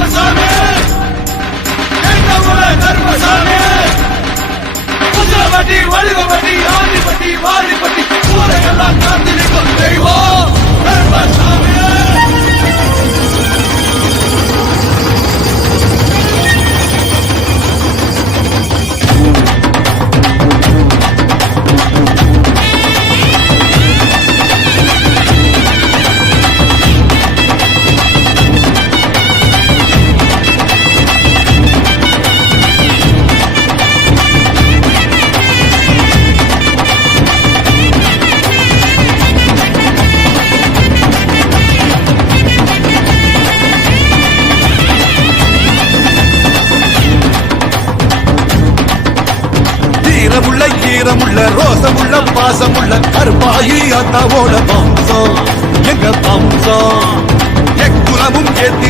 கருப்பசாமி கருப்பசாமி குதிரவட்டி வடிவவட்டி ஆண்டிப்பட்டி வாடிப்பட்டி ஊரையெல்லாம் காத்து நிற்கும் தெய்வம் கருப்பசாமி. ஈரமுள்ள ரோசமுள்ள பாசமுள்ள கருப்பாயி அத்தாவோட வம்சம் எங்க வம்சம் எக்குலமும் ஏத்தி